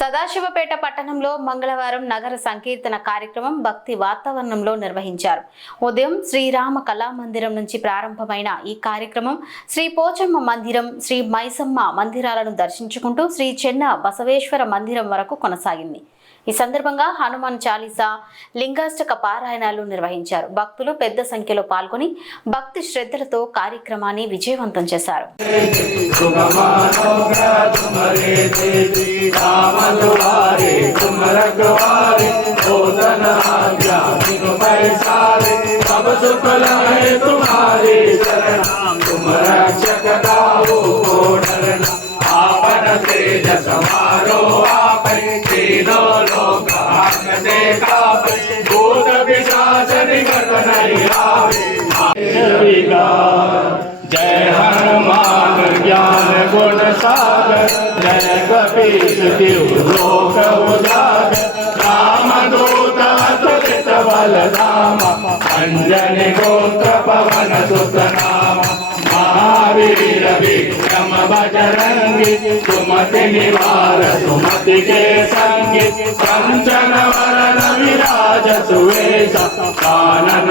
సదాశివపేట పట్టణంలో మంగళవారం నగర సంకీర్తన కార్యక్రమం భక్తి వాతావరణంలో నిర్వహించారు. ఉదయం శ్రీరామ కళామందిరం నుంచి ప్రారంభమైన ఈ కార్యక్రమం శ్రీ పోచమ్మ మందిరం, శ్రీ మైసమ్మ మందిరాలను దర్శించుకుంటూ శ్రీ చెన్న బసవేశ్వర మందిరం వరకు కొనసాగింది. ఈ సందర్భంగా హనుమాన్ చాలీసా, లింగాష్టక పారాయణాలు నిర్వహించారు. భక్తులు పెద్ద సంఖ్యలో పాల్గొని భక్తి శ్రద్ధలతో కార్యక్రమాన్ని విజయవంతం చేశారు. जय हनुमान ज्ञान गुण सागर, जय कपीस तिहु लोक उजागर, राम दूत अतुलित बल धाम, अंजनी गोत्र पवन सुत नाम, महावीर विक्रम बजरंगी, सुमति निवार सुमति के संगी, कंचन वरण विराज सुवेश, कानन